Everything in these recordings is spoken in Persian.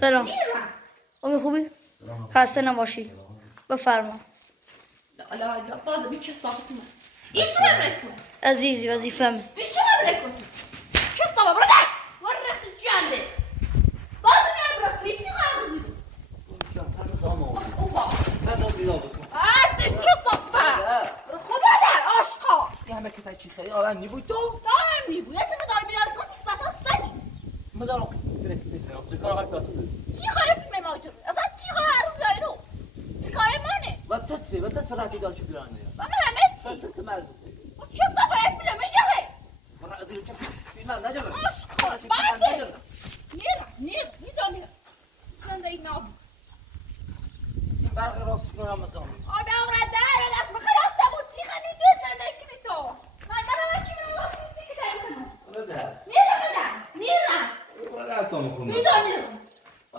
سلام. امی خوبی؟ خسته نباشی. بفرما. لا باز بیچه صافت من. ایسو ببرکن. عزیزی وظیفه‌مه. بیشتر ببرکن. چه صافه برادر؟ ورخت جنده. باز نبرک. بیتی خواهی بزید. آرتش چه صافه؟ خدا در عاشقا. یه همه که تایی چی خیلی آدم نیبود تو؟ دارم نیبود. یه چه مدار بیار کن ساسا سج. مدارم چه کار وقت داد؟ چی خواهی فیلم ماجر؟ اصلا چی خواهی هر روز یایی رو؟ چی کاره مانه؟ و تا چه رفتی دار چی بیرانه؟ و من همه چی؟ چه مرد؟ چه صافه فیلم میجره؟ برای از این چه فیلم هم نجرم؟ عاشقا بعده. نیر میزانه. زندگی نام. سی برق راست کنم مثلا. آبی آمرد در دست بخراسته بود چی خنی تو زندگی کنی تو؟ من کی من راستی سی که داریم. برادر. نیرم. برادر اصلا خونه. میزانه.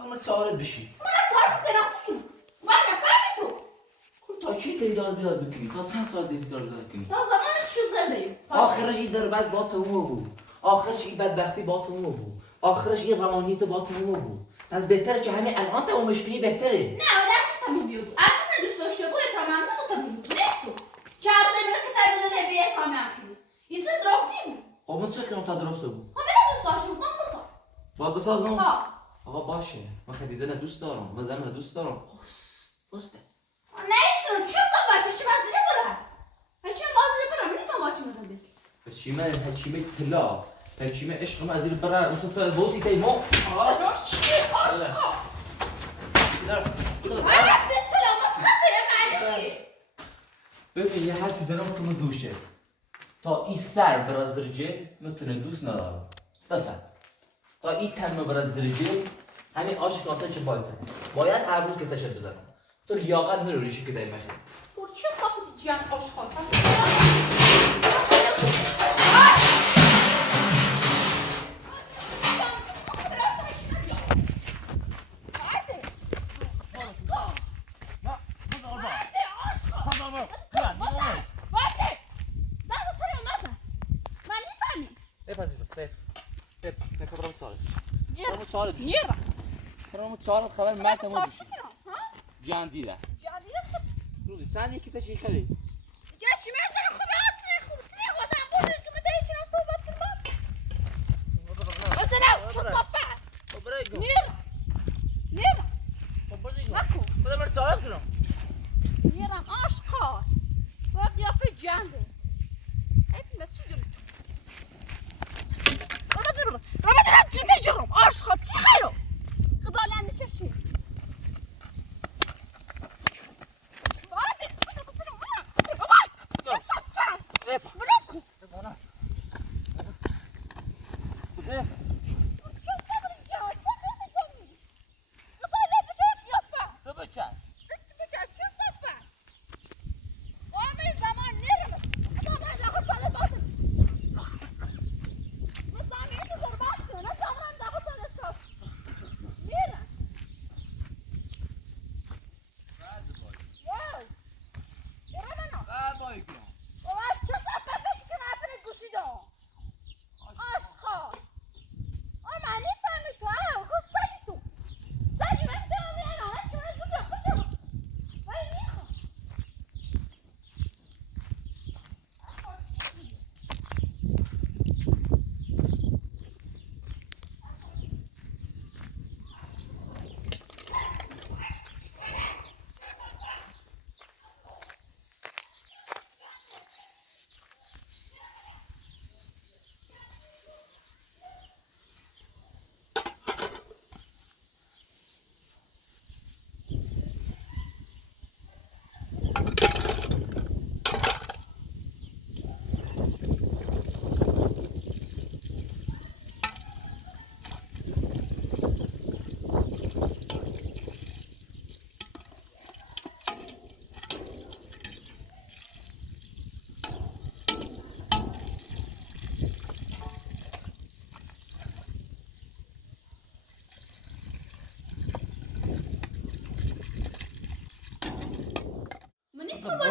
من چهارت بشی. من چهارت تراتی کنم. من نفهمی تو. تا چی تیدار بیاد بکنی؟ تا چند ساعت تیدار بیاد کنی؟ تا زمان چی زندگی؟ آخرش این ضربت با تو بود. آخرش این بدبختی با تو بود. آخرش این روانیت با تو بود. پس بهتره که همین الان تمومش کنی بهتره. نه دست تموم بیاد. اگه دوست داشته بود تمام نسو تموم بیاد. نسو. چهار زمینه که تبدیل بیاد تمام کنی. این چه درستی بود؟ خب من چه کنم تا درست بود؟ من دوست داشتم من بساز. باید بسازم؟ ها. آقا باشه. من خیلی زن دوست دارم. من زن دوست دارم. بسته. نه چه صفحه چی وزیره برای؟ هیچ وزیره برای من تا چی مزنده؟ هچیمه طلا. هچیمه عشق از زیر برای اصلا تو بوسی تی ما. چی عاشقا؟ عرفت طلا مسخره معنی. ببین یه حدی زنم تو من دوشه. تا این سر براز درجه میتونه دوست ندارم. بفهم. تا این تن براز درجه همین عاشق کاسه چه باید هر روز که تشر بزنم. تو لیاقت نداری ریشه که داری بخیر. تو چه صفتی جان عاشقا؟ چهار خبر مرد ما بشی جان دیره روزی سن یکی تشی خیلی گشی مثلا خوبه خوب تری واسه بود که من دیگه چرا صحبت کنم مثلا چه صفه نیر ماکو بده من سوالات کنم نیرم عاشقا و قیافه جنده حیف مسیج رمزی تو تجرم عاشقا چی خیرو خدالنده چشی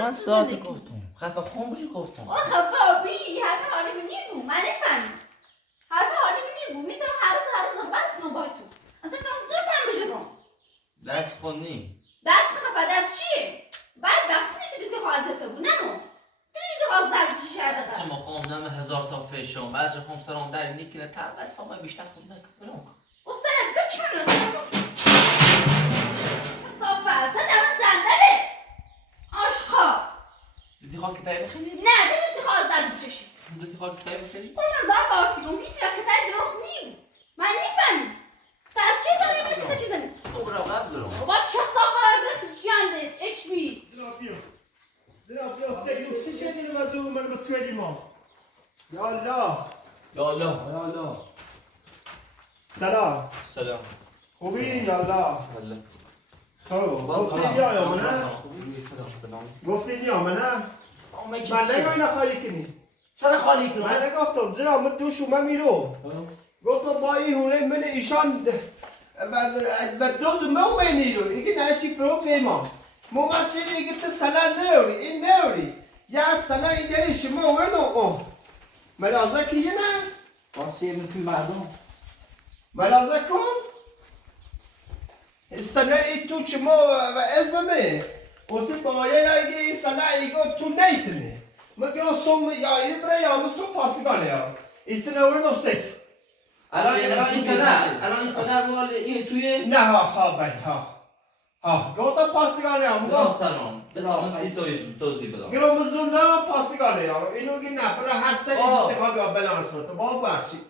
من ساعت گفتم خفه خون بشی گفتم آره خفه آبی حرف حالی منی بو من نفهمی حرف حالی منی بو میتونم هر روز بس کنم باید تو اصلا دارم زود هم دست خونی دست خمه بعد از چیه؟ بعد وقتی نشدی که خوازته بود نمو دیدی که خواست زرد چی شرده دست شما خواهم نمه 1000 تا فیشم بعض خواهم سرام در اینی که نتر بس همه بیشتر خود نکن برام کن استاد بچنو کسافه سن الان زنده به آشقا دیدی خواه کتایی بخیلی؟ نه دیدی که خواست زرد بچشی دیدی خواه کتایی بخیلی؟ اون مزار بارتیلون هیچ وقت کتای درست نیم من نیفهمی تا از چی زنی من کتا چی زنی؟ او را قبل دارم بابا کسافه رخت گنده اش بی جناب بیا سیدو چی شدین واسه من به توی دیما یا الله یا الله یا الله سلام سلام خوبی یا الله الله خب باز گفتی سلام بیا یا سلام منه سلام خوبی سلام سلام گفتی بیا منه من من نگاه خالی کنی سر خالی کنم من نگفتم جناب من دوش اومه میرو گفتم با این هونه من ایشان و دوز مو بینیرو ایگه نه چی فروت ویما مومد شدی ایگه تا سنه نوری این نوری یا سنه این دلیش شما وردم او ملازه که یه نه واسه من توی مردم ملازه کن السنة تو شما و اسممه وسط باید اگه سنة ایگو تو نیتنه مگه سوم یا این برای یا مسوم پاسگانه یا استنه وردم سک الان این سنه رو این توی نه ها بله ها گوتا پاسگانه یا سلام مگه سلام من سی توضیح بدم گلو مزون نه پاسگانه یا اینو که نه برای هر سری انتخاب یا بلانس بود با باشی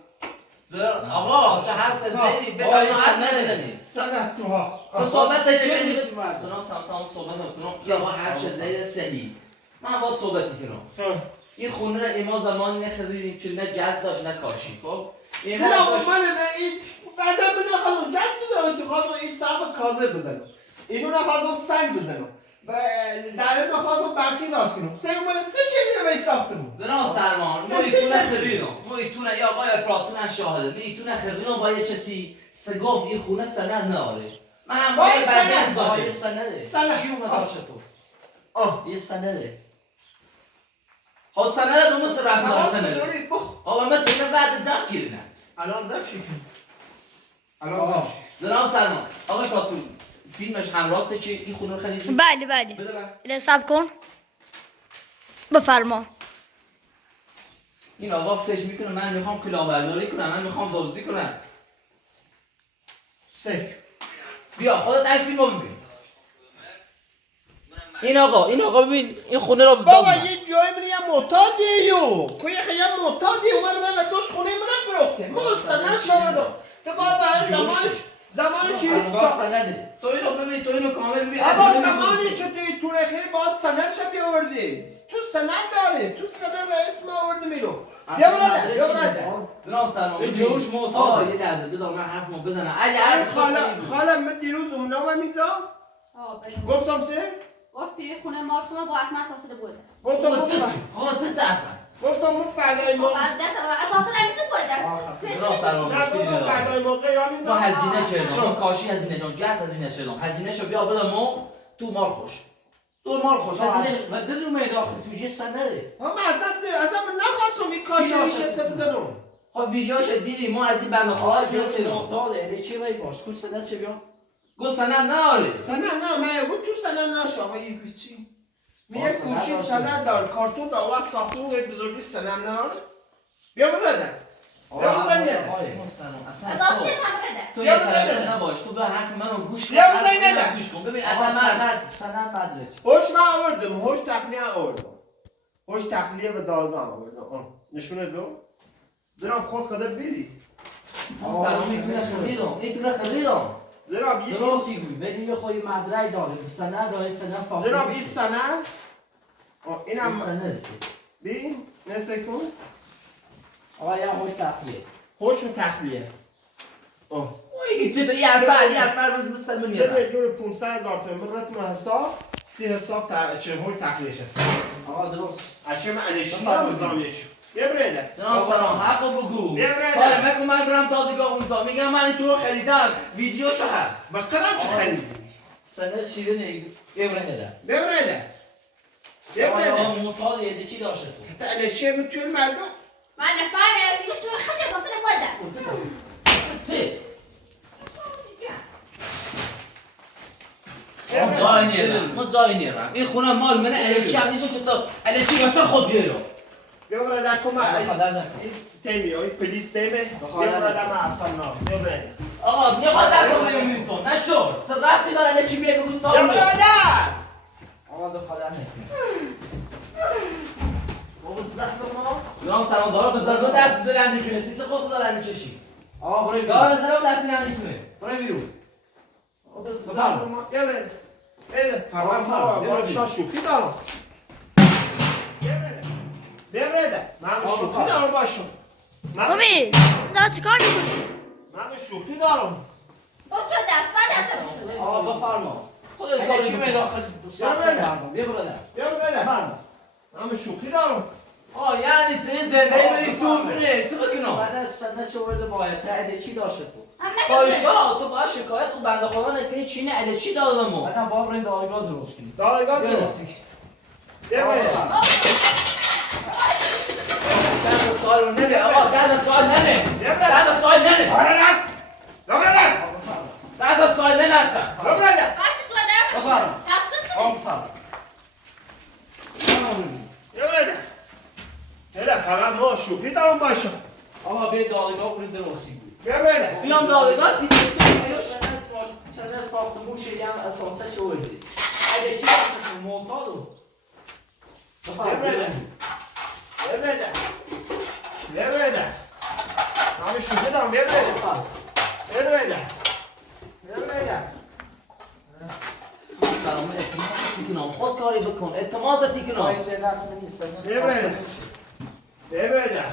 آقا تو حرف زدی بفرما حرف نزنی سنة تو ها تو صحبت چه دونم سمتام صحبت نکنم یا آقا حرف زدی سنی من باید صحبتی کنم این خونه رو اما زمانی نخریدیم که نه جز داشت نه کاشی خب نه من این بعدا من نخواستم جد بزنم تو خواستم این صف کازه بزنم اینو نخواستم سنگ بزنم و در این نخواستم برکی راست کنم سه اومده سه چه میره به ساختمون جناب سلمان ما ایتونه خریدم ما ایتونه یا آقای پراتون شاهده ما ایتونه خریدم با یه کسی سگاف این خونه سند ناره من هم باید بعدی یه امضا سنده سند. چی اومد باشه تو آه یه سنده ها سند رو مثل رفت تمام سند کنی بخ ها مثل اینه بعد جمع گیرینه الان زب شکن الان زب جناب سلمان آقای پراتون فیلمش همراه ته چی این خونه رو خریدی؟ بله بله بده من الان سب کن بفرما این آقا فکر میکنه من میخوام کلاهبرداری کنم من میخوام دزدی کنم سک بیا خودت این فیلم رو ببین این آقا ببین این خونه رو بابا یه جای من یه معتادی یو کوی یه معتادی اومد من و دوست خونه من فروخته ما سنه شاردم تو باید زمانش چی سنده تو اینو ببین تو اینو کامل ببین آقا زمانی که توی تو رخی باز سنرش بیاورده تو سند داره تو سند و اسم آورده میرو بیا براده جناب سلمان این جوش معتاده. آقا یه لحظه بذار من حرفمو بزنم اگه حرف خالم من دیروز اون نامه میزام گفتم چه؟ گفتی خونه مارتوما با حتما اساسه بوده گفتم مو فردای ما بعد اساسه نمیشه بوده جناب سلمان نه گفتم فردای موقع یا ما میزام هزینه چردم ما کاشی هزینه چردم گس هزینه چردم هزینه شو بیا بده ما تو مال خوش تو مال خوش هزینه و دزو میداخل تو یه سنده ما اصلا من نخواستم این کاشی رو کسه بزنم ها ویدیوش دیدی ما از این بنده خواهر جوش گرفتیم معتاده یعنی چی باید باش کن سنده چه بیام گو سند ناره سند نه من بود تو سند ناشه آقای چی؟ میگه سند کوشی داشته. سند دار کارتون داوا ساختمون به بزرگی سند نداره بیا بزنم بیا بزنم اساسه چه سمت تو بیا یه بزن طرف بده. نباش تو به حرف منو گوش کن بیا حرف بزن منو بده. گوش کن ببین اصلا من سند نداره هوش من آوردم هوش تخلیه آوردم هوش تخلیه به دادگاه آوردم نشونه دو جناب خود بری سلام میتونه خریدم جناب یه درستی گوی ولی یه خواهی مدرعی داره سنده داره سنده ساخته جناب میشه. این سند این اینم سنده بین نسه کن آقا یه خوش تخلیه هوش تخلیه چه یه نفر روز مثل 3,500,000 تومان رتم حساب سی حساب چه هوی تخلیهش هست آقا درست اچه من انشی نمیزام یکشو بیا بریده جناب سلام حقو بگو بیا برده. کار مگو من برم دادگاه اونجا میگم من این تو رو خریدم ویدیوشو هست با قرم چه خریدی سنده شیرینه یه برنگه ده بیا بریده بیا آقا بریده معتاده یعنی چی داشته تو حتی انشی توی مردم من نفهمم دیگه تو خش اساسه بوده چه؟ ما جای نیرم ما جای نیرم این خونه مال منه الکی هم نیست که تو الکی واسه خود بیارو بیا برادر کما خدا نکنه. تیمی های پلیس تیمه بیا برادر من اصلا نه بیا برادر آقا میخواد دست رو ببینید تو نشو چه ربطی داره الکی بیای بگو بیا سال برادر آقا دخالت نکنه. بابا زخم ما میام سلام دارم به زرزا دست بلندی کنه سیت خود داره میچشی آقا برو یا بیرون. نظرم دست بلندی کنه برو بیرون بابا زخم ما بیا برادر بیا پرام ما بیا با برادر. شوخی دارم بیا برادر من به شوخی دارم باشم امید دا چیکار میکنی؟ من به شوخی دارم برو شو دست شده آقا بفرما. خودت الکی کاری می می داخل ساخت بیا کردم. بیا برادر. بیا برادر بفرما. من به شوخی دارم آه یعنی چه زنده بری تو بره چه بکنم سنه شورده باید تا الکی داشت تو. پایشا تو باید شکایت او بنده خدا نکنی چینه الکی داده به ما بعدم با بریم دادگاه درست کنیم. دادگاه بیا درست بیا برادر ده سال رو نده آقا ده سال نده بیا ده سال نده برادر برادر ده سال نده اصلا برادر باشه تو در باشه بفرما. تصمیم آقا کنی بفرما. بیا برادر بیا فقط ما شوخی دارم باشم آقا بیا دادگاه بریم درست کنیم. بیا برادر بیام دادگاه سیدیت کنیم سنه ساختمون شدی هم اساسه چه وردی. الکی داشت معتادو. بیا بفرما. برادر بیا برادر بیا برادر من به شوخی دارم بیا برادر بفرما. بیا برادر بیا برادر سلام اعتمازتی کنم خود کاری بکن اعتمازتی کنم آقا چه دست من نیست. بیا برادر بیا برادر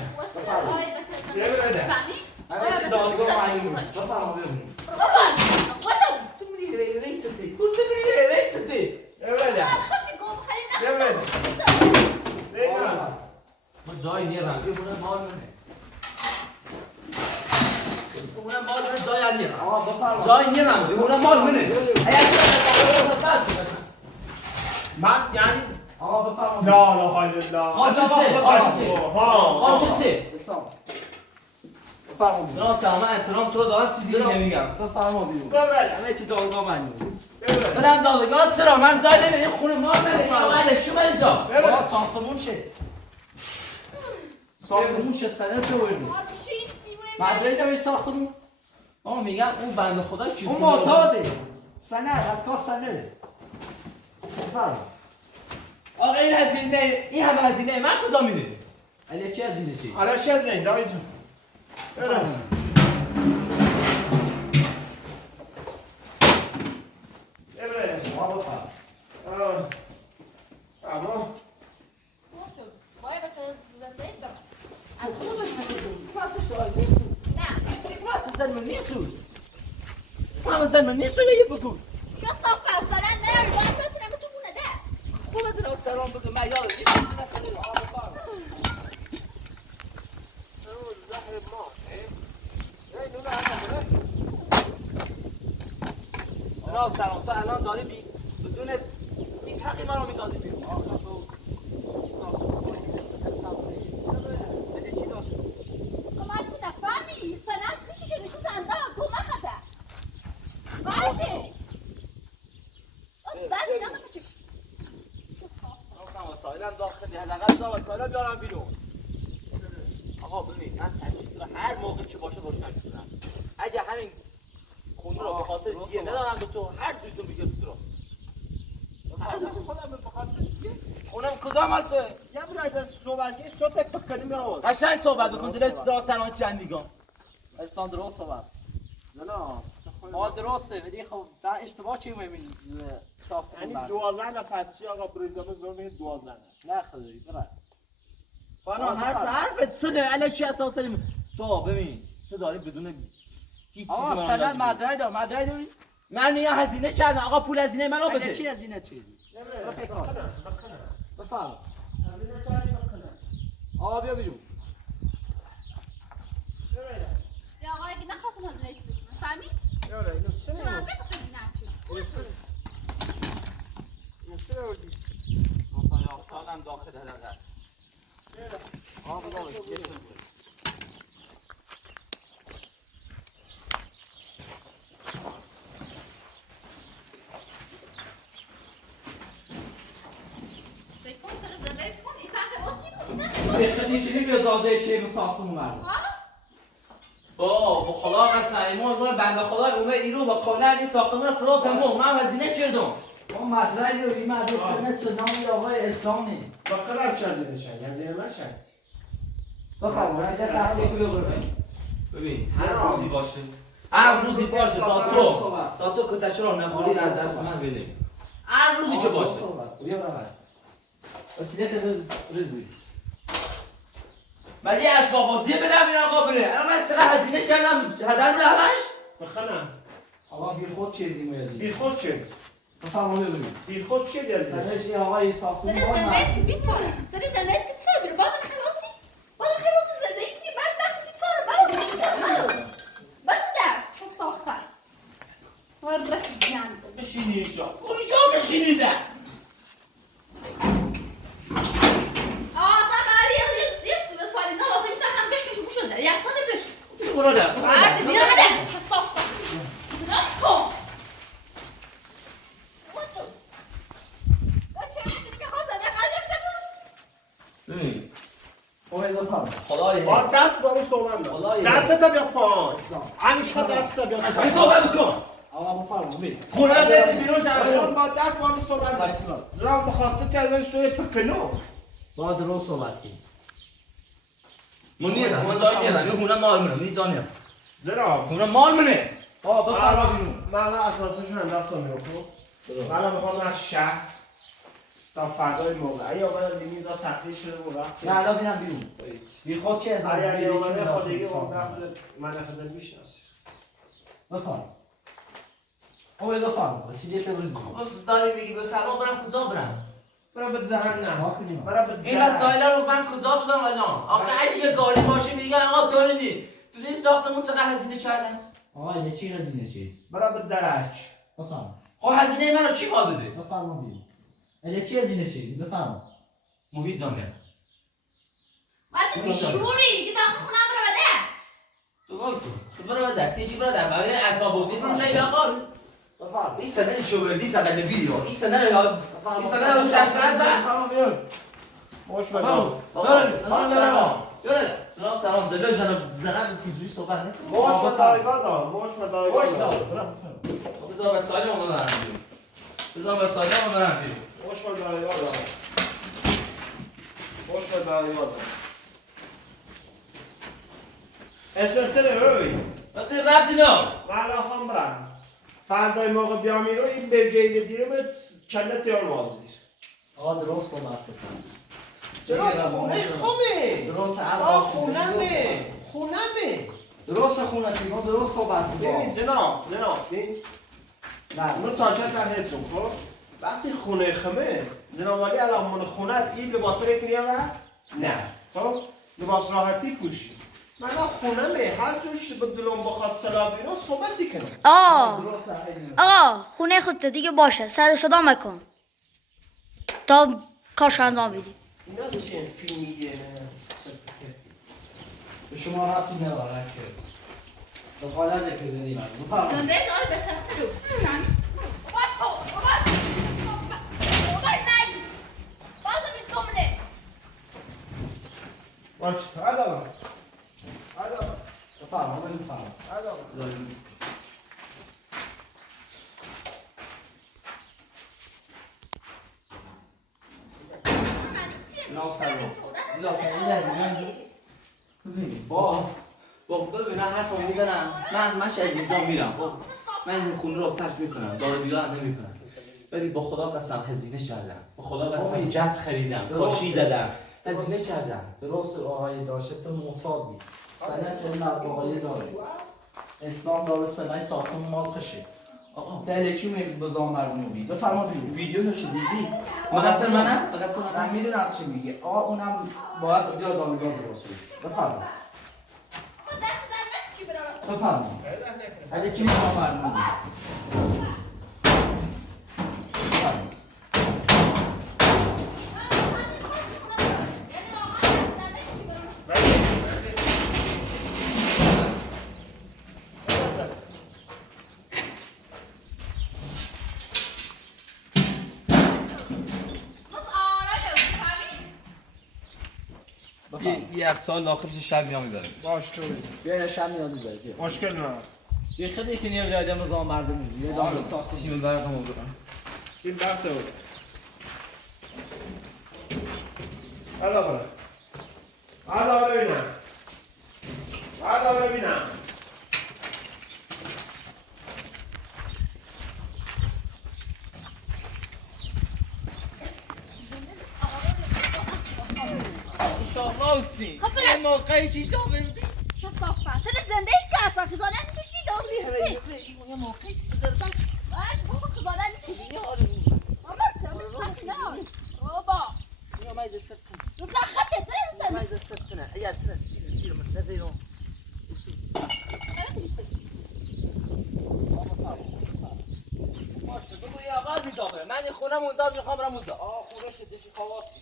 آقای بیا برادر فهمی؟ انا چه دادگاه معلومه. بفرما ببینیم. تو میری ریچتی کل تو میری ریچتی بیا برادر بیا برادر بیا برادر ما جای نیرم بیا بونه مال منه بونه مال منه جای نیرم آقا بفرما. جای نیرم بونه مال منه اگر من یعنی آقا بفرما. لا اله الا الله قاچه چه؟ قاچه چه؟ قاچه چه؟ بفرما. بفرما. جناب سلام احترام تو رو دارم چیزی نمیگم بفرما بیرون. بیا برادر همه چی دادگاه معلومه. بیا برادر برم دادگاه چرا من جای نمیدم خونه ما منه یا من چی من اینجا آقا ساختمون شه. ساختمون شه سنه چه وردی. مدرک داری ساختمون؟ آقا میگم اون بنده خدا کی اون معتاده. سنه از کاس سنه. بفرما. آقا این هزینه این همه هزینه من کجا میره علی چی از اینه چی؟ حالا چه از این دایی جون بیا برادر بیا برادر آقا بفرما. اما زن من نیستو من زن من نیستو یه بگو خوب از این سلام بگو من یاد نیستم زهر ما جناب سلام تو الان داری بدون هیچ حقی من رو میتازی بیرون آقا تو این ساختمون باید مثل حساب بگیر. علی چی داشت؟ وسایلم داخلی حداقل تا وسایل بیارم بیرون آقا ببین من تشریف رو هر موقع که باشه روشن می‌کنم اگه همین خونه رو به خاطر دیگه ندارم به تو هر چیزی تو بگی درست خودم به بخاطر دیگه اونم کجا مال توه یه برادر صحبت صوت بکنیم آواز قشنگ صحبت بکن جلوی سلام چندیگان اسلام درست صحبت. نه آقا درسته ولی خب در اشتباه چی می‌بینی ساختمون یعنی بعد. 12 نفر چی آقا بریزامه زور میگه 12 نفر نه خدایی برای. خانم حرفت سنه الکی اصلا سلیم تو ببین تو داری بدون هیچ چیزی آقا من سند مدرک دار مدرک داری؟ من میگم هزینه کردم آقا پول هزینه منو علی بده چی از اینه چی؟ بفرما. آقا بیا بیرون. سالم داخل حلقه آقا بیا بیرون. میتونی به داده چه ساختمون مردم با خدا قسم ما بنده خدا اومد اینو با کلا این ساختمان فرو تمام من هزینه کردم ما مدرعی داریم مدرسه نصف نامی آقای اسلامی با قلب چه هزینه شد؟ هزینه من شد. بفرمایید اگر تحلیل بزرگی ببین هر روزی باشه هر روزی باشه تا تو کتچه رو نخوری از دست من بدیم هر روزی چه باشه بیا برای وسیله رزوی ولی از بابازیه بدم این آقا بره الان من چقدر هزینه کردم هدر رو همش بخنم. آقا بیر خود چه دیدیم یزید بی خود شد. بفرمایید ببینید بی خود شد یا زن؟ سنش یه آقای ساختمون سر زندگی بیچاره سر زندگی بیچاره بازم خلاصی زندگی که بعد وقتی بیچاره بس در چه ساختن ورد جان بشینی اینجا کجا بشینی در سفری یه سالی نه واسه میساختم بشکش بو شده یک سال بش برو در بعد دیگه بده چه ساختن نه تو ببین آقای بفرمایید خدای با دست با اون صحبت والله دستت بیا پاس. همیشه دستت بیا پاس. این صحبت بکن آقا بفرمایید خونه دست بیرون الان جمعه با دست با اون صحبت زرام بخاطر که از سوی پکنو. با درست صحبت کنید منیر من جای نیرم یه خونه مال منه میزانیم زرام. خونه مال منه آقا بفرمایید من اساسشون انداختم میخوام. من میخوام از شهر تا فردای موقع. اگه آقا لیمین دا تقدیر شده اون وقت. نه الان میرم بیرون بی خود چه از اگه اومده خودگی اون وقت من خودت میشناسی. بفرمایید آقا بفرمایید وسیله تبریز بس داری میگی بفرما برم کجا برم برای به جهنم. ما کنیم برای به این وسایل رو من کجا بذارم الان آخه اگه یه گاری باشه میگه آقا دارینی تو این ساختمون چقدر هزینه کردن آقا یه چی هزینه چی برای به درک. بفرمایید خب هزینه من رو چی باید بده بفرمایید یه چی هزینه چی بفرمایید محیط جامعه بعد بیشوری که داخل خونم برو بده تو گل کن تو برو بدر تیجی برو در برای اسباب بازی رو میشه یا آقا بفرمایید این سنه شوردی تقلبی رو این سنه این سنه رو شش نزن خوش سلام سلام زلو زنم کوزوی صحبت نکن موش مدایگادا موش مدایگادا بذار وسایل ما برم بذار وسایل ما برم موش مدایگادا موش مدایگادا اسمت چه روی؟ تو رفتی نه من خواهم برم فردای موقع بیامی رو این برگه دیرم چنده تیار مازدیر آقا درست صحبت بکنید چرا خونه خومه درست خونمه درست خونه ما درست صحبت ببین بکنید جناب ببین نه من ساکت در حسون خب وقتی خونه خمه جناب والی الان من خونت این لباس رو کنی و نه خب لباس راحتی پوشی من خونمه هر جورش به دلم بخواد سلام اینا صحبتی کنم درست آقا خونه خودت دیگه باشه سر و صدا مکن تا کارش انجام بدی اینا چه فیلمیه به شما ربطی نداره که دخالت پزنی من بفرمایید زنده دای به تفلو باش هذا بفرمایید ببین با ببین حرفو میزنم من از اینجا میرم خب من این خونه رو ترک میکنم داره بیرون نمیکنم ولی با خدا قسم هزینه کردم با خدا قسم جت خریدم کاشی زدم هزینه کردم درست آقای داشته معتاد بید سنت چه مقاله داره اسلام داره سنای ساختمون مال خشه آقا دلیچی میگز بزام مرمومی بفرمایید ویدیو رو چه دیدی مقصر منم من میدونم چی میگه آقا اونم باید بیا دانگاه درست بید بفرمایید بفرمایید دلیچی بزام مرمومی یک سال آخرش شب میام میبرم. باش تو بریم. بیا شب میاد میبری بیا. مشکل نه. بیا خیلی یکی نیام بیاد مزام مردمی یه داخل ساخت سیم برقم بودم. سیم برق تو. حالا ببینم. حالا ببینم. شاماسی. خب برس. یه موقعی چی شامل چه صافت زنده که اصلا خزانه نکشید آسیستی یه موقعی چی بذار بابا خزانه نکشید بابا سمستان نه بابا یا مایز سرتن دوست خطه ترى زنده مایز سرتن یا ترى سیر من نزینو باشه بگو یه آقا میدامه من خونه مونداد میخوام برم اونجا خونه شدشی خواصی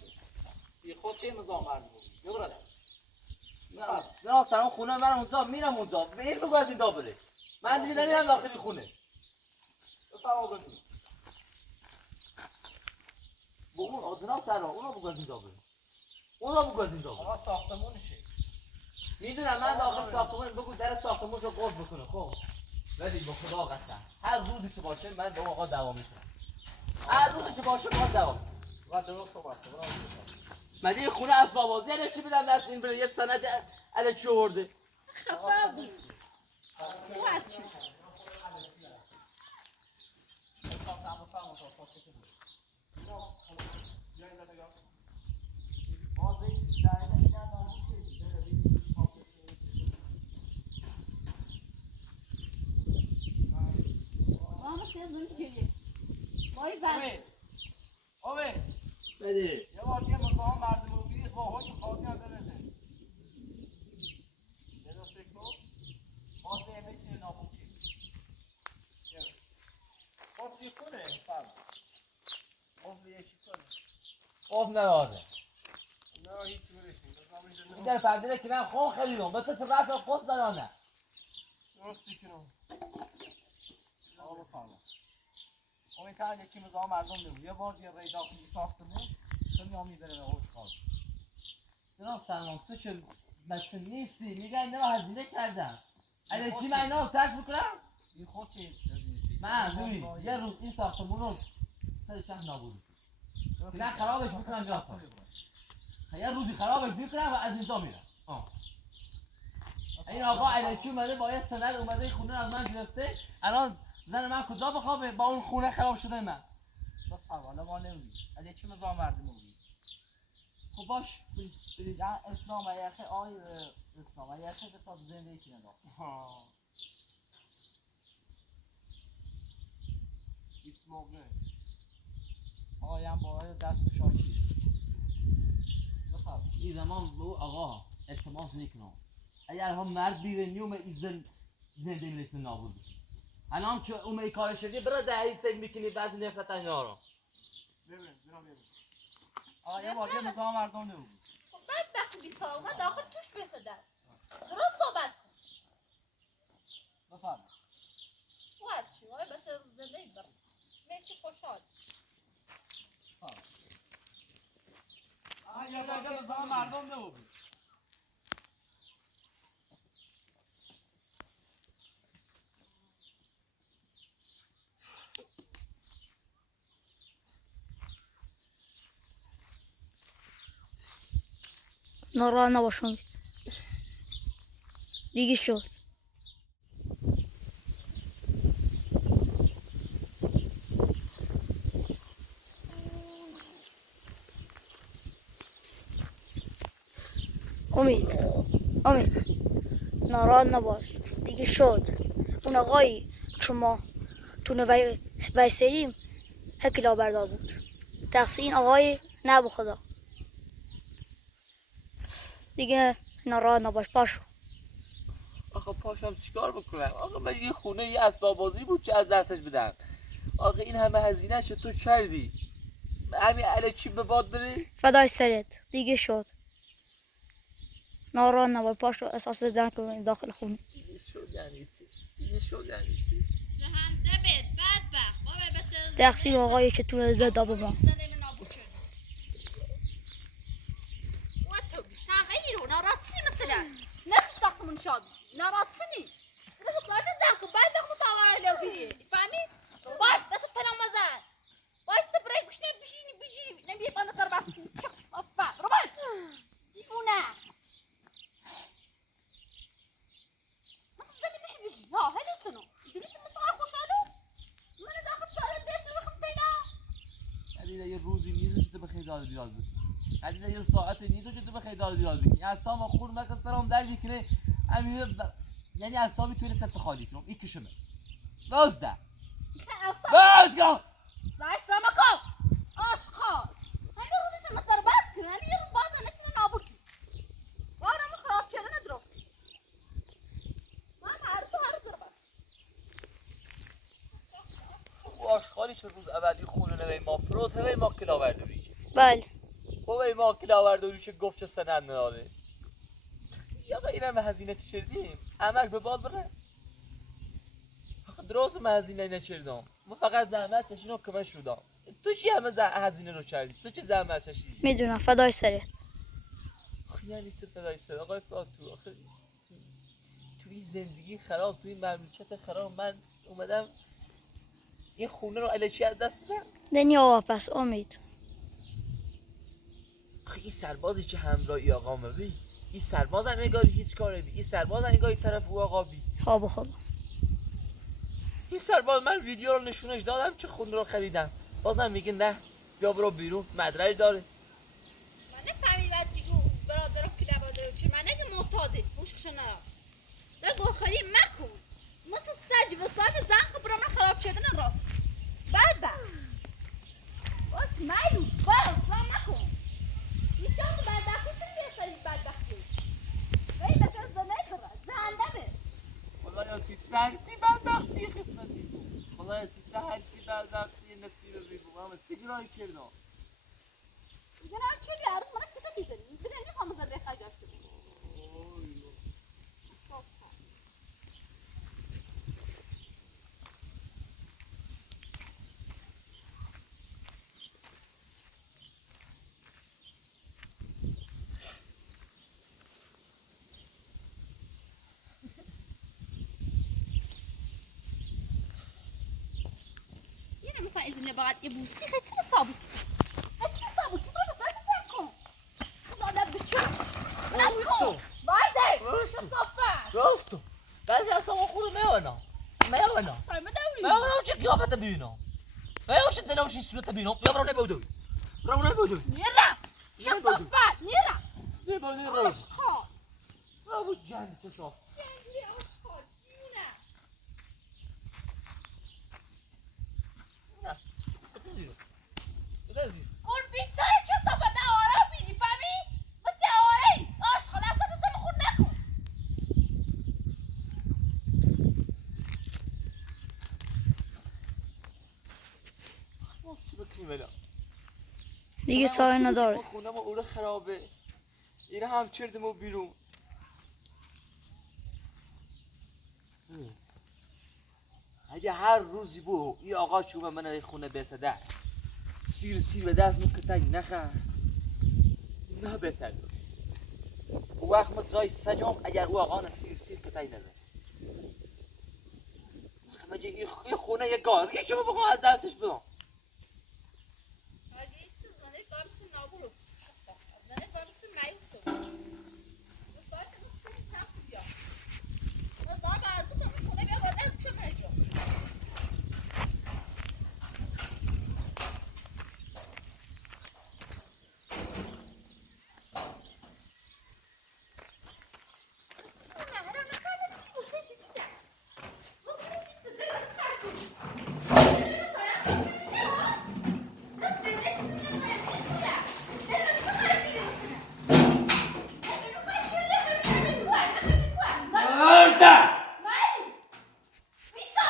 بی خود چه مزام مردمی بیا برادر نه سلام خونه من اونجا میرم اونجا به این بگو از این دابله من دیگه نمیرم داخل خونه بفرما بگو با اون آدنا سلام اونو بگو از این دابله اونو بگو از این دابله آقا ساختمونشه میدونم من داخل ساختمون بگو در ساختمون رو قفل بکنه خب ولی با خدا قسم هر روزی که باشه من با آقا دعوا میکنم هر روزی که باشه با دعوا میکنم و درست صحبت کن من دیگه خونه اسباب بازی چی بدم دست این بره یه سند الکی آورده خفه بود واچ ماما سيزن كيلي ماي بعد بده یه بار یه مزام مردم بگیری با هوش و خاطی هم برسه یه دو سکو باز یه چیه نابود چیه باز یه کنه فرد باز یه چی کنه خوف نداره نه هیچی برشین. این در پردیده که من خون خریدم بس چه رفت قفل دارانه درستی کنم. آقا بفرما امید تا یکی مزام مردم نبود یه بار یه ری داخلی ساختمون تو میام میبره به هوش خاطی جناب سلمان تو چه بچه نیستی میگن نه هزینه کردم الکی من اینا رو ترس بکنم این خود چه هزینه چیست من ببین یه روز این ساختمون رو سر چند نابود نه خرابش میکنم جناب خان یه روزی خرابش میکنم و از اینجا میرم این آقا الکی اومده با یه سند اومده خونه از من گرفته الان زن من کجا بخوابه با اون خونه خراب شده من بفرما حالا ما نمیدیم ولی چه مزام مردم بگیری خب باش برید یا اسلام و یخه آی اسلام و یخه به تا زندگی کنه هیچ موقع. آقای هم با دست شاکی بفرما این زمان به او آقا التماس میکنم اگر هم مرد بیره نیوم این زنده میرسه نابود بکنه الان که اون کار شدی برای دهی سگ میکنی بعضی نفرت اینا رو ببین جناب ببین. آقا یه بار یه مزام مردم نبود بعد وقتی بیسار اومد داخل توش بسدن درست صحبت کن بفرما واچ وای بس زنده بر میچی خوشحال آقا یه بار یه مزام مردم نبود ناراحت نباشون دیگه شد امید ناراحت نباش دیگه شد اون آقایی که ما تو ویسریم هکلا بردار بود تقصیر این آقای نه به خدا دیگه ناراحت نباش پاشو آقا پاشم چیکار بکنم آقا من یه خونه یه اسباب بازی بود که از دستش بدم آقا این همه هزینه شو تو کردی همین الکی به باد بری فدای سرت دیگه شد ناراحت نباش پاشو احساس زن کن داخل خونه دیگه شد یعنی چی جهنده بید بدبخت بابا بت تقصیر آقایی که تو زدا ببن زنده من نابود شد و تو تغییر نه نفس ساختمون شابی ناراضی رو ساعت زاکو بعد بخو سوار لو بيني فهمي باش بس التلامذة باش تبريك وش نبيشيني بيجي نبي يبقى نظر بس شخص صفا ربان جيبونا ما تصدقني مش بيجي ها هلو تنو دلوقتي متصغر خوشالو من داخل سالت بيس ويخم تيلا عدیده یه روزی نیست که تو بخیر داد بیاد بگی عدیده یه ساعتی نیست که تو بخیر داد بیاد بگی اصلا خور مکه سرام در میکنه امیر یعنی اصلا توی سرت خالی کنم این کشمه بازده بازگاه سای سرمکو آشقال همه روزی تو مصر بس کن یعنی یه روز بازه نکنه نابود کن وارم خراب کردن درست من هر روز بس خب آشغالی چه روز اولی خونه نوی ما فرود هوی ما کلا ورده ریچه بله هوی ما کلا ورده ریچه گفت چه سند نداره یا با این همه هزینه چی چردیم همش به باد بره آخه درست من هزینه نچردم ما فقط زحمت چشیدم که من شدم تو چی همه هزینه رو کردی تو چی زحمت چشیدی میدونم فدای سرت. یعنی چه فدای سر آقای تو آخه توی زندگی خراب توی مملکت خراب من اومدم این خونه رو الچی از دست بدم دنیا واپس امید. این سربازی که همراهی آقا بی این سرباز هم نگاری هیچ کاره بی این سرباز هم نگاری طرف او آقا بی خواب خواب. این سرباز من ویدیو رو نشونش دادم چه خونه رو خریدم بازم میگه نه بیا برو بیرون مدرج داره من نفهمی بچگی برادر و کلا برادر چه من نگه معتاده مشکش نرم ده گوخری مکن مثل سج و ساعت زن خب برامن خراب شدن راست بعد وقت مایلو باز رام نکن این شانس بعد دخوستن بیستاری بعد دخوستن وی بکر زنه داره زهنده خدا یا سیچه هرچی بدبختی قسمتی خدا یا سیچه هرچی بدبختی نصیب بی بگم سیگرایی کردم سیگرای چلی عروض منه کتا چیزه دیگه نمیخوام زده خیلی مثلا إذا نبغى يبوسي خيتي صابك خيتي صابك كيف راح صار تاعكم خذ بتشوف راستو بعدين راستو صفا راستو بعضی اصلا خودو میونا صار ما دوري میونا چه قیافت بینم میونا چه زنم چه صورت بینم یا برو نبودوی برو نبودوی نيرا شو صفا نيرا نبودوی راست خا برو جان چه صاف جندي أشخاص يونا نه بتزیو بتزیو قول بيساي شو صفا ده ورا بيني فهمي بس يا وري أشخاص أصلا بس ما خد ناكل چی بکنی بلا دیگه چاره نداره. خونه ما اوره خرابه این هم چردم و بیرون اگه هر روزی بو این آقا چوبه من این خونه بسده سیر به دست مکتنگ نخر نه بهتر او وقت متزای سجام اگر او آقا سیر کتنگ نده مجه این خونه یه گار یه چوبه بخواه از دستش بدم Miço!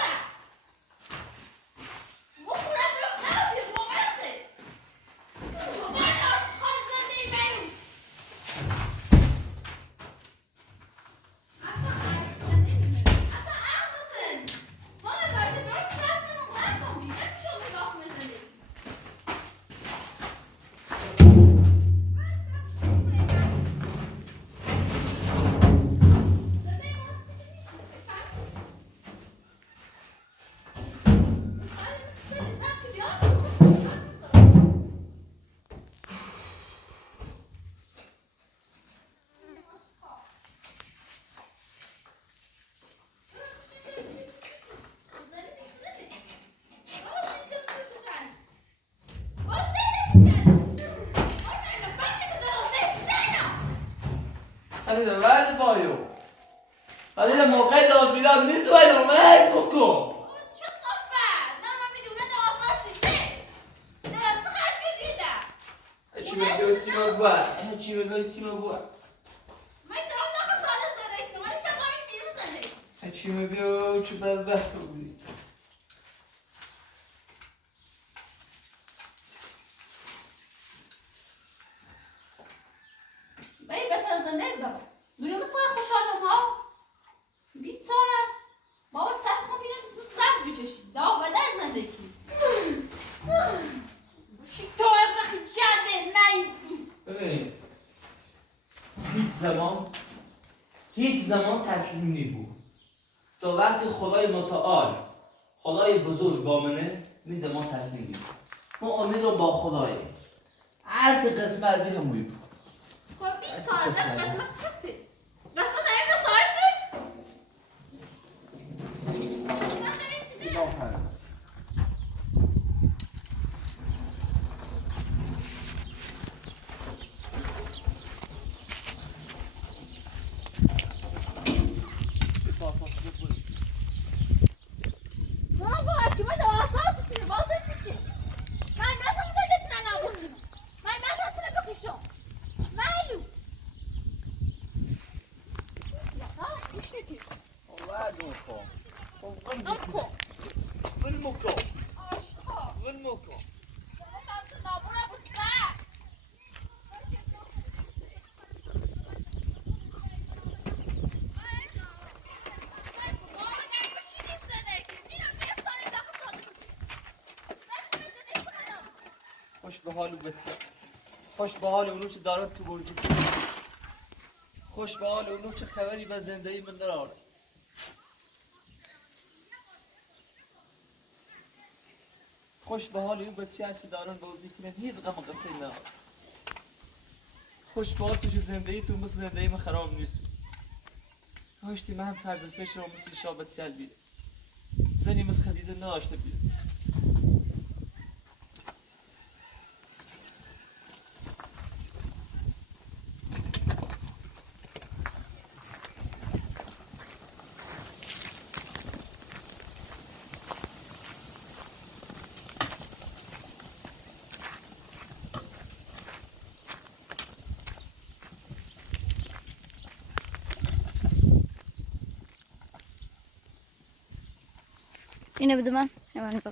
بایو ولی در موقع داد بیداد نیست و علامت بکن چه صفت؟ نه میدونه ده آساسی چه؟ نه چه خشت دیده؟ چی بگو سیما بود؟ چی بگو سیما بود؟ من دارم داخل ساله زندگی کنم ولی شما بیرون زندگی چی بگو چه بدبخت بودی؟ بایی بهتر زندگی بابا دوری مثل خوشحالم ها بیچاره بابا چشم بینه چطور سخت بچشید داغ بدر زندگی چی تو رخی کرده من ببین هیچ زمان تسلیم نیبود تا وقتی خدای متعال خدای بزرگ با منه می زمان تسلیم نیبود ما امیدم با خدای هر قسمت بی هموی بود بیچاره قسمت چطه قسمت این بسایده من داری چی ده برو با حکومت آساسی چیه واسه چی من نزم زدت ننبودیم من نزم بکشم معلوم گوش نکی نکن آشقا سلام تو نابونه بود سر خوش به حال بسیار خوش به حال اونو چه دارن تو بازی خوش به حال اونو چه خبری به زندگی من داره خوش به حال اون بچه چه دارن بازی کنن هیچ غم و قصه نداره خوش به حال تو زندگی تو مثل زندگی من خراب نیست هاشتی من هم طرز فکر رو مثل شاه بچه بیده زنی مثل خدیجه نداشته بیده اینو بده من برو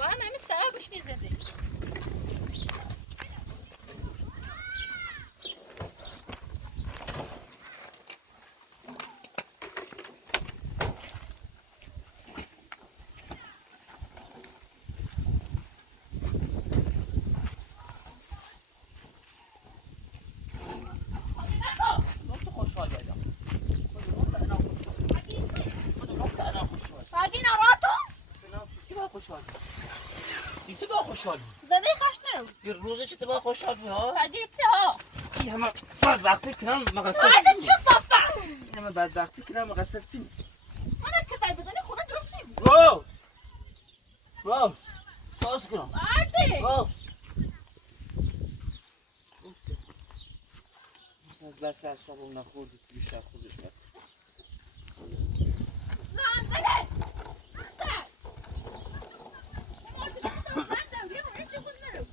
با هم همین سرا بشینی زندگی سیسی با خوشحالی زندگی خش نرو یه روزه چه با خوشحالی ها فردی چه ها این همه بدبختی کنم مقصر فرد چه صفه این همه بدبختی کنم مقصر تین من کتای بزنی خونه درست نیم روز باز کنم فردی روز از درس از صابون نخوردی که بیشتر خودش بد زندگی سر ماشین تو زندم بیا رسی خود نرو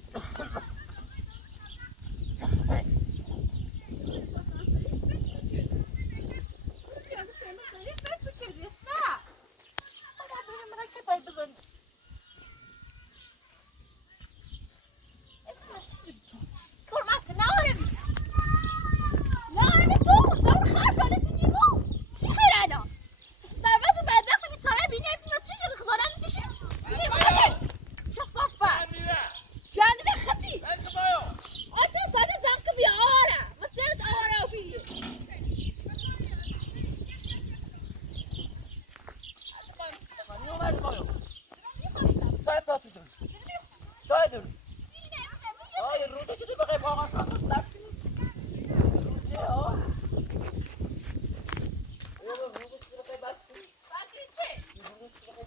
چای دور آی روزه چطور بخوای واقعا خواهد دست کنی روزه ها روزه چطور بخوای بست کنی باقی چه؟ روزه چطور بخوای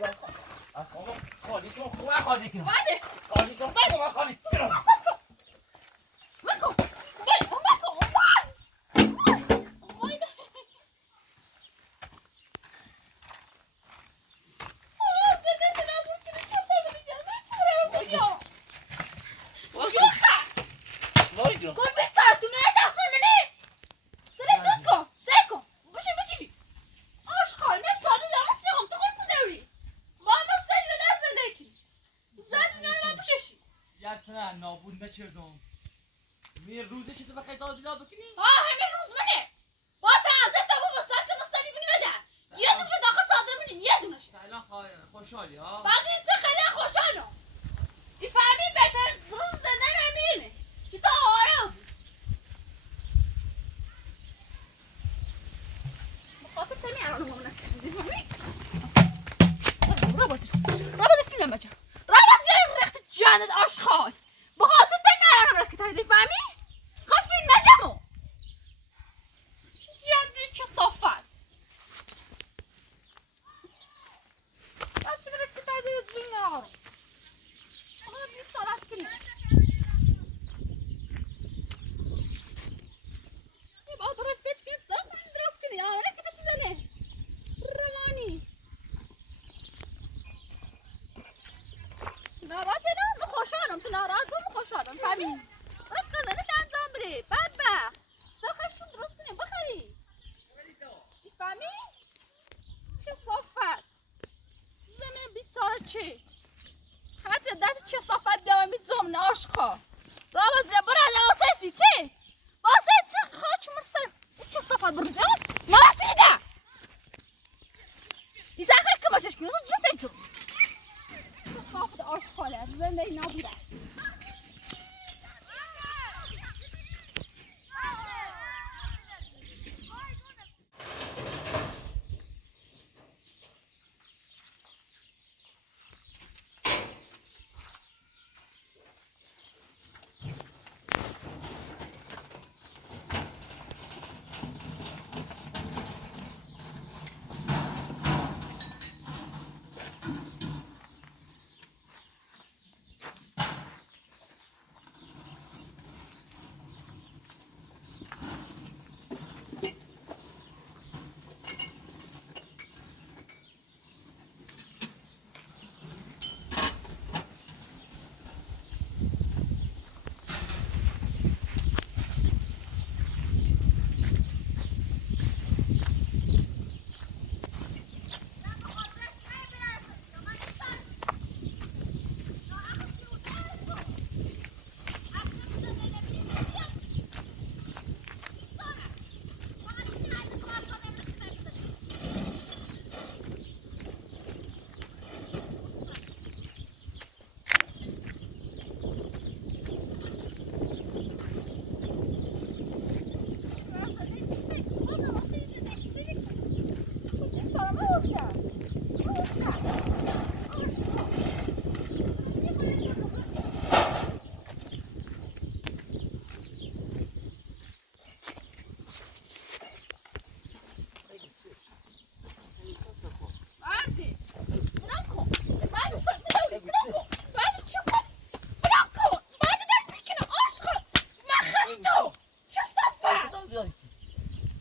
بست کنی اصلا خالی کن خواه خالی کن بله خالی کن بگو خالی کن بکن وای زنده نبود که چطور بگم چطور بگم وای جان گل بهتر تو نه دستور منه سر دود کن سر کن بشه بچینی آشقال نه ساده دارم سیام تو خود نوری ما سری به در زندگی زدی نه من بششی یکتونه نابود نکردم می روزه چطور بخوای داد بیداد بکنی همین روز منه با تعزیت تا با سرک مستدی بینی بدن یه دونه داخل صادر منی یه دونش الان خوشحالی ها باقی چه خیلی خوشحالم میفهمی بهتر روز زنده همینه که تا آرام مخاطب تمی الان رو نکردی میفهمی رابازی فیلم بچه رابازی رخت جانت آشخال بخاطر تمی الان رو نکردی میفهمی خب فیلم نجمو یادی چه صافت بس بده که تایید دنیا رو آقا بید سالت کنیم یه باید برای پیچ کنید صدا کنیم درست کنی آره که تا چیزانه روانی ناراحت نه من خوشحالم تو ناراحت من خوشحالم فهمیم رفت کردنه دنزان بری بدبخت صدا خشون درست کنیم بخری فهمی؟ چه صافت زمین بی ساره چی؟ حتی دست چه صافت بیامن بی زمن آشقا را باز را برای آسیسی چی؟ باسه چی خواهد مرسل چه صافت برزی ها؟ نواسیده ایزا خیلی کماشش کنی زود زود اینجور چه صافت آشقاله زندگی نبوده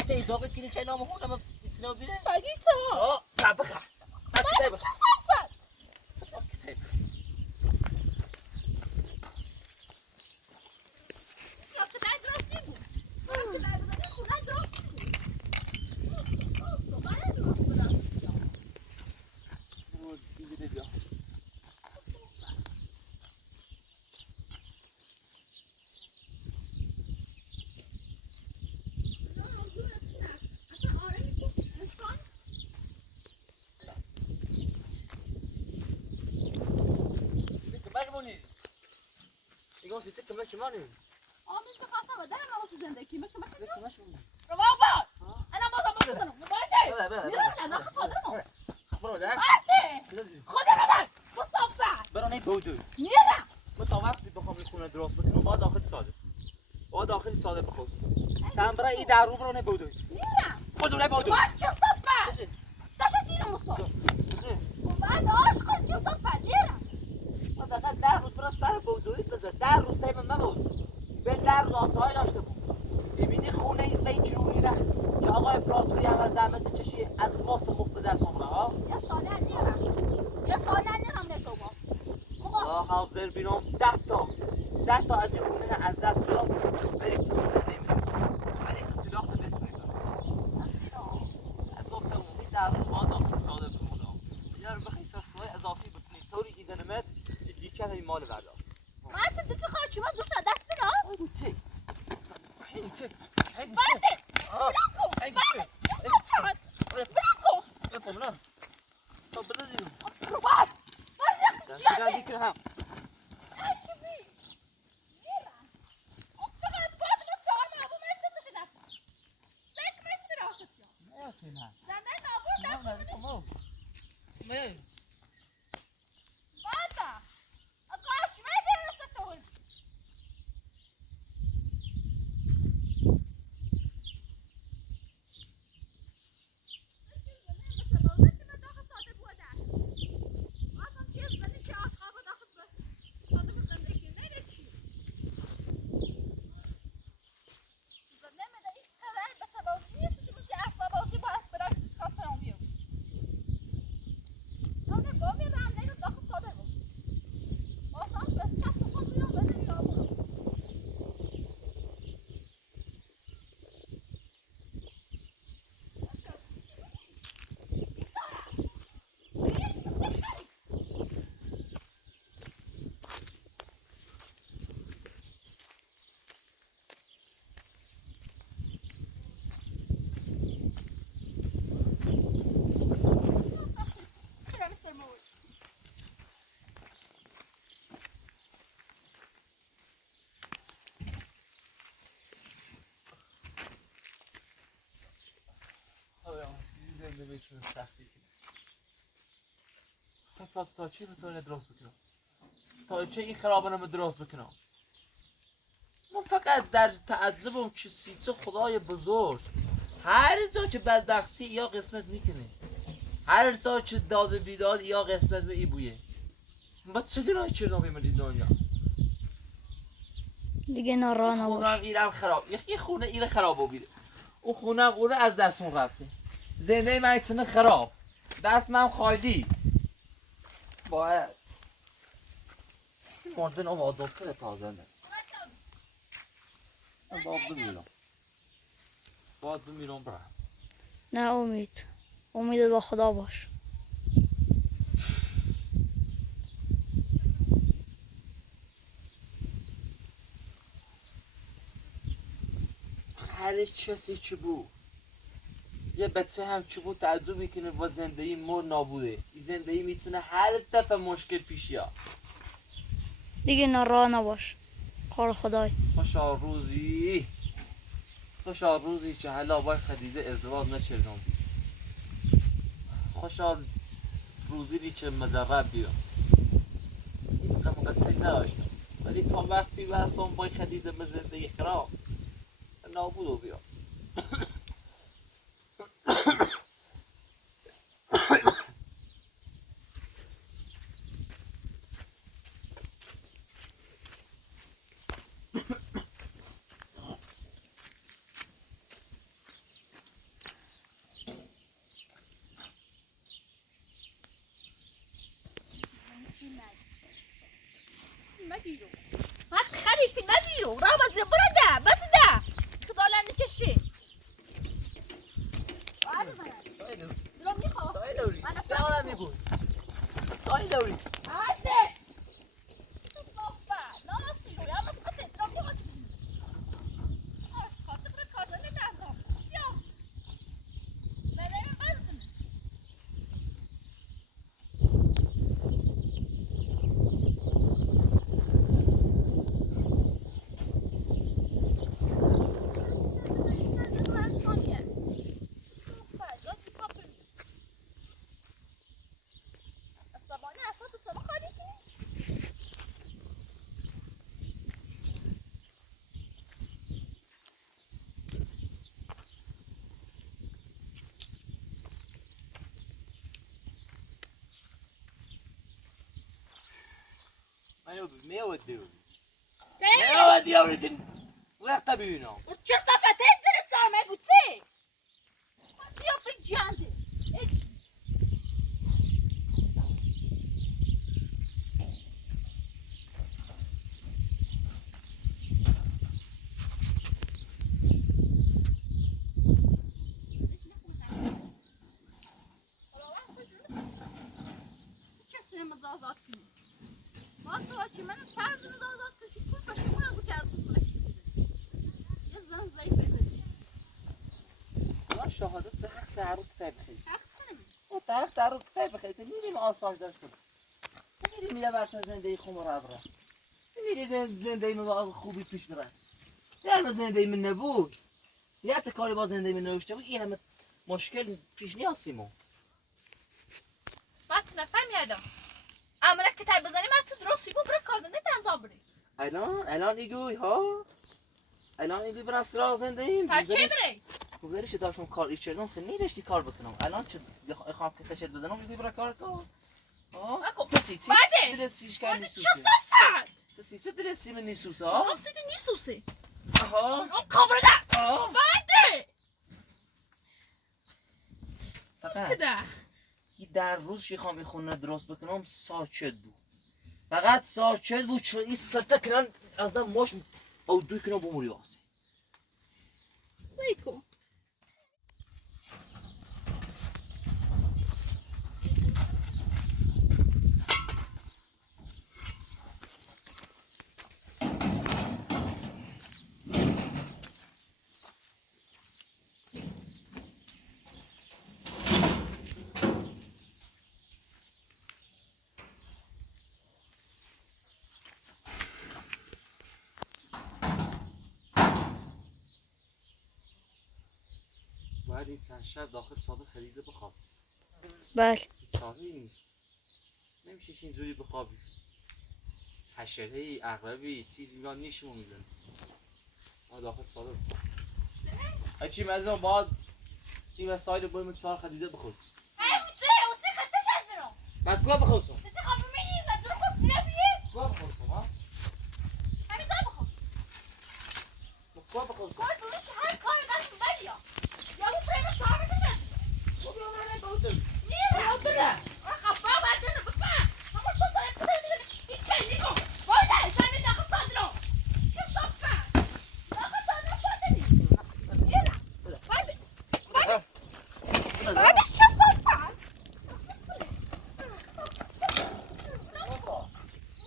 تیزاقی کنی چای نامه هون اما ایتنا بیره باقی چه ها؟ بخه چه صافت؟ يقول سي سكه ماشي ماني آمین تو خواستم بدنم نباشه زندگی من که من سكه ماشي ماني رو بابا انا بازم بزنم موبایل ده بله میرم نه خود صادرم برو ده بعد لازم خود بودوی میرم. ما تا وقتی بخوام این خونه درست بکنم باید داخل ساده بخوست تم برای این در رو برونه بودوی میرم. بودوی بودوی باش چه صفت. تاشش دیرم اصلا. بعد عاشق چه صفت میرم. ما دقیقا 10 روز برای سر بودوی بذار 10 روز تایم مبوز به در راسه های داشته بود ببینی خونه این به جوری نه که آقای امپراتوری هم از زحمت چشی از مفت دست آمده ها یه ساله نیرم نگو باز. حاضر بینم 10 تا از این خونه از دست بیام بریم تو زنده میرم بریم تو تلاخت بسویم گفتم اونی در ما داخل ساده بمونم اینا رو بخی سرسوهای اضافی بکنید طوری ایزنمت لیکت این مال بردار من تو دیگه خواهد چی باز زوشت دست بدم؟ هی چه؟ هی چه؟ برده! برام کن! برده! یه صفت! برام کن! افهم نه تا بده زیرو برو بار! برده رخت جانه جانه! دیگر هم چی بی؟ میرم! اون فقط باید ما چهار نابو مرسی تو شدف سک مرسی به راست یا نه که نه زنده نابو در خود نه بعد اقا چی مای به راست تو هل زنده بهشون سختی کنه خب تا چی بتونه درست بکنم تا چه این خرابانه رو درست بکنم من فقط در تعذبم چه سیچه خدای بزرگ هر جا که بدبختی یا قسمت میکنه هر جا که داد بیداد یا قسمت به ای بویه با چه گناهی چرا بیمون این دنیا دیگه نارا خونم نباش. ایرم خراب یه خونه ایره خراب بگیره او خونم اونه از دستون رفته زنده من ایتونه خراب دست من خالی باید مردن او آزادتر تازه نه باید بمیرم برم نه امید با خدا باش. هر کسی چه بود یه بچه هم چه بود تعجب میکنه با زندگی مر نابوده این زندگی میتونه هر دفعه مشکل پیش یا دیگه نارا نباش. کار خدای. خوشا روزی که حالا با خدیجه ازدواج نکردم خوشا روزی که مزرب بیام هیچ غم قصه نداشتم ولی تا وقتی بحثم با خدیجه زندگی خراب نابود بیام هات خلي في المجيرو راه بس بردا بس ده خطال عندي كشي وعلى بلد دلوقتي خلاص سایه دوری انا چه عالمی بود سایه دوری عادي بابا لا نصيرو يا مسقط دلوقتي غادي اش خاطر كازا اللي تعزم سيام سلام بزن منو میودی ده میودی اورتن وقت ببینم و چه صفته درت سر مگو چه بیا فنجانده چه سینما زازات کنی باز تو چی من طرز زازات کنی چی پول پشمونم گو چرا دوست من یه زن ضعیف بزنی من شهادت ده حق تعرض کتاب بخیر حق سنم او ده حق تعرض کتاب بخیر میریم آسایش داشت کنیم میریم یه ورش زندگی خمر عبره میریم زندگی من خوبی پیش بره در زندگی من نبود یه کاری با زندگی من نوشته بود این همه مشکل پیش نیاسیمو من نفهم یادم امره کتاب بزنی من تو درستی بود برای کازنده تنظام بری الان ایگوی ها الان ایگوی برم سراغ زندگیم تا چه بری؟ بگذارش داشتم کار ایش کردم خیلی نیدشتی کار بکنم الان چه خواهم که تشد بزنم ایگوی برای کار کن اکو تسی بعده دلت سیش کار چه نیسوسه صفت؟ تسی چه دلت سی من نیسوسه ها هم سیدی نیسوسی آها هم کامره ده آها بعده فقط ده یه در روز شیخام این خونه درست بکنم ساکت بود فقط ساکت بود چون این سرطه کنن از دم ماش او دوی کنم بموری آسه سیکو باید این چند شب داخل صادق خریزه بخواب بله هیچ راهی نیست نمیشه که اینجوری بخوابی حشره ای عقربی چیزی میان نیشمو میدن ما داخل صادق بخواب اکی مزه باید این وسایل باید چهار خدیزه بخوز اوسی خطه شد برام بعد گوه بخوزم انت خواهی منی و زر خود سیره بیه گوه بخوزم ها همین زا بخوز گوه بخوزم کار دومی که هر کار دست ببری یا اون پریم تامه کشن گوه بخوزم بودم میره بده خفا باید دنه بفا همه شد داره کده میزنه این چه نیکو بایده زمین داخل صادرو که صفت داخل صادرو پاتنی میره بعدش چه صفت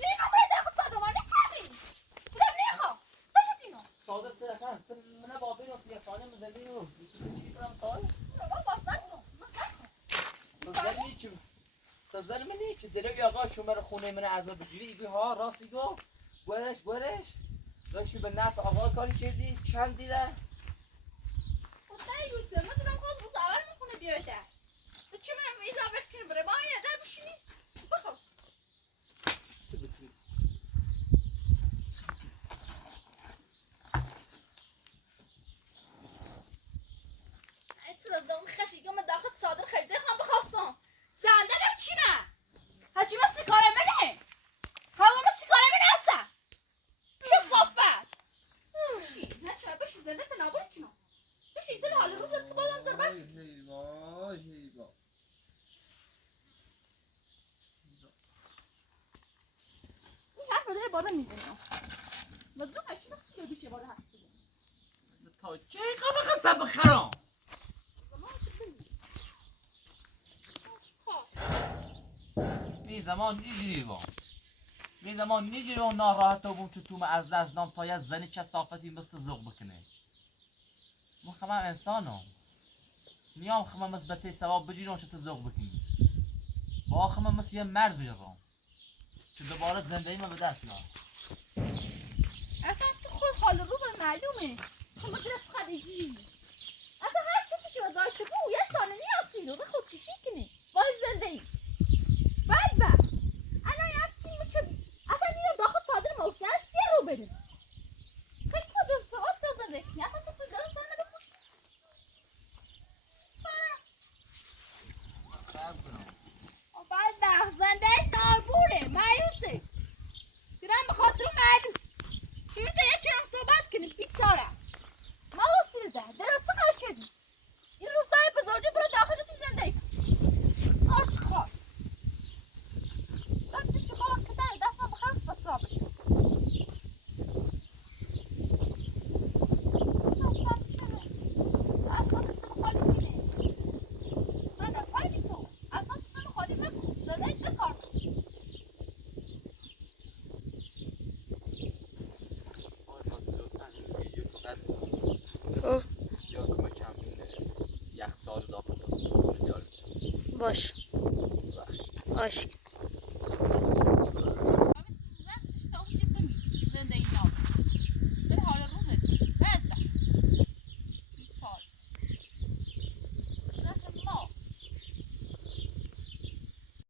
نینا باید داخل صادرو من نفهمی بودم نیخوا داشت اینو صادق تو اصلا من بابی رو پیاسانه مزدی رو چی کنم صادق بابا بازد کن مزدی چی تزل منی که دلوی آقا شما خونه من از بجوری بی ها راستی گو برش داشتی به نفع آقا کاری کردی چند دیده خدای یوتیوب من دارم باز روز اول میکنه بیایده تو چی من اضافه کنی بره با یه در بشینی بخوز چه بکنی ایت از اون خشیگم داخل صادر خیزه خواهم بخواستم زنده بچینه هجی ما چی کاره منه هوا ما چی کاره منه اصلا چه صافت بشی نه چه بشی زنده تنابر کنم بشی زنده حال روزت که بازم زر بس این حرف رو بادم میزنم مزدوم هرچی ما سیگه بیشه باره حرف بزنم تا چه قبل قصه بخرم می زمان نیجوری با می زمان نیجوری و ناراحت و چه توم از دست نام تا یه زنی کسافتی مثل زوق بکنه من خمم انسانم میام خمم مثل بچه ثواب بجیرم چه تو زوق بکنی با خمم مثل یه مرد بجرم چه دوباره زندگی من به دست میارم اصلا تو خود حال روز معلومه شما درست خریجی اصلا هر کسی که وضعیت بو یه سانه نیاستی رو به خودکشی کنی وای زنده ای بعد الان یه سیم که باش باش باش